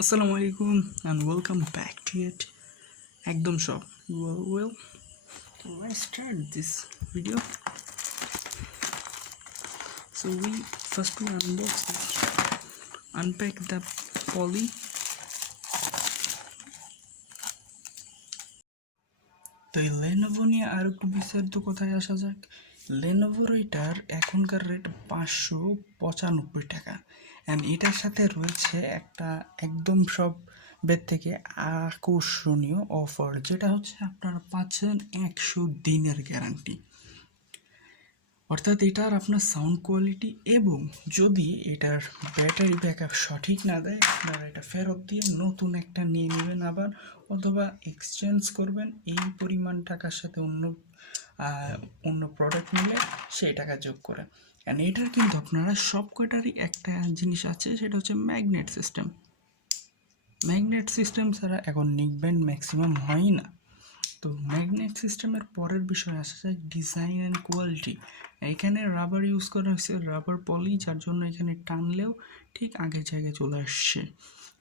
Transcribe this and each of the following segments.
Assalamu alaikum and welcome back to it. Ekdom Shop. Well, let's start this video. So we unbox it, unpack the poly. তো এই Lenovo নিয়ে আর একটু বিস্তারিত কথায় আসা যাক। লেনোভোর এটার এখনকার রেট 595 টাকা, অ্যান্ড এটার সাথে রয়েছে একটা একদম সব বেদ থেকে আকর্ষণীয় অফার, যেটা হচ্ছে আপনারা পাচ্ছেন 100 দিনের গ্যারান্টি। অর্থাৎ এটার আপনার সাউন্ড কোয়ালিটি এবং যদি এটার ব্যাটারি ব্যাকআপ সঠিক না দেয়, আপনারা এটা ফেরত দিয়ে নতুন একটা নিয়ে নেবেন আবার, অথবা এক্সচেঞ্জ করবেন এই পরিমাণ টাকার সাথে অন্য প্রোডাক্ট নিলে সেই টাকা যোগ করে। অ্যান্ড এটার কিন্তু আপনারা সব কটারই একটা জিনিস আছে, সেটা হচ্ছে ম্যাগনেট সিস্টেম। ম্যাগনেট সিস্টেম ছাড়া এখন নেকব্যান্ড ম্যাক্সিমাম হয় না। তো ম্যাগনেট সিস্টেমের পরের বিষয় আসা যায় ডিজাইন অ্যান্ড কোয়ালিটি। এখানে রাবার ইউজ করা হয়েছে, রাবার পলি, যার জন্য এখানে টানলেও ঠিক আগের জায়গায় চলে আসছে।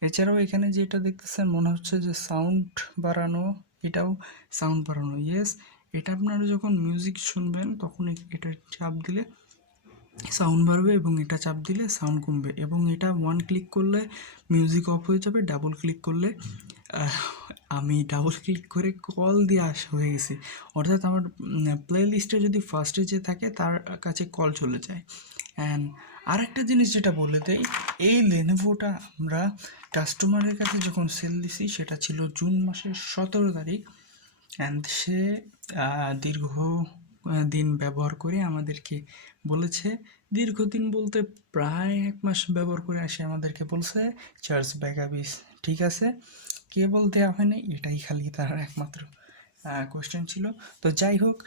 এছাড়াও এখানে যেটা দেখতেছেন মনে হচ্ছে যে সাউন্ড বাড়ানো, এটাও সাউন্ড বাড়ানো। ইয়েস, এটা আপনারা যখন মিউজিক শুনবেন তখন এটা চাপ দিলে সাউন্ড বাড়বে এবং এটা চাপ দিলে সাউন্ড কমবে, এবং এটা ওয়ান ক্লিক করলে মিউজিক অফ হয়ে যাবে, ডাবল ক্লিক করলে আমি ডাবল ক্লিক করে কল দিয়ে হয়ে গেছি। অর্থাৎ আমার প্লে লিস্টে যদি ফার্স্টে যে থাকে তার কাছে কল চলে যায়। অ্যান্ড আরেকটা জিনিস যেটা বলে দেয়, এই লেনোভোটা আমরা কাস্টমারের কাছে যখন সেল দিছি সেটা ছিল জুন মাসের 17 তারিখ, অ্যান্ড সে দীর্ঘ দিন ব্যবহার করে আমাদেরকে বলেছে, দীর্ঘদিন বলতে প্রায় 1 মাস ব্যবহার করে আসে আমাদেরকে বলছে চার্জ ব্যাকআপ ইস ঠিক আছে, কেবল দেওয়া হয়নি, এটাই খালি তার একমাত্র কোয়েশ্চেন ছিল। তো যাই হোক,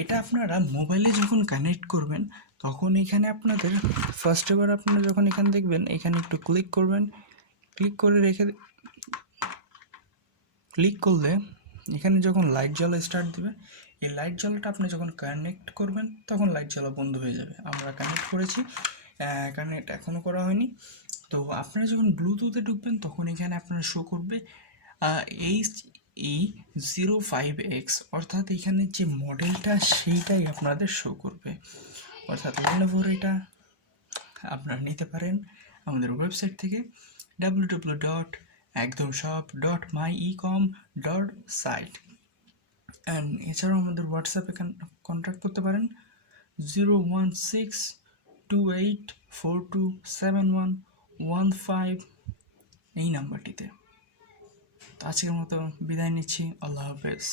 এটা আপনারা মোবাইলে যখন কানেক্ট করবেন তখন এখানে আপনাদের ফার্স্ট এবার আপনারা যখন এখানে দেখবেন, এখানে একটু ক্লিক করবেন, ক্লিক করে ক্লিক করলে এখানে যখন লাইট জ্বলা স্টার্ট দেবে, এই লাইট জ্বলাটা আপনি যখন কানেক্ট করবেন তখন লাইট জ্বলা বন্ধ হয়ে যাবে। আমরা কানেক্ট করেছি, কানেক্ট এখনও করা হয়নি। তো আপনারা যখন ব্লুটুথে ঢুকবেন তখন এখানে আপনার শো করবে HE05X, অর্থাৎ এখানে যে মডেলটা সেইটাই আপনাদের শো করবে। অর্থাৎ লেনোভোর এটা আপনারা নিতে পারেন আমাদের ওয়েবসাইট থেকে www.ekdomshop.myecom.site, অ্যান্ড এছাড়াও আমাদের হোয়াটসঅ্যাপে কন্ট্যাক্ট করতে পারেন 01628427115 এই নাম্বারটিতে। তো আজকের মতো বিদায় নিচ্ছি, আল্লাহ হাফেজ।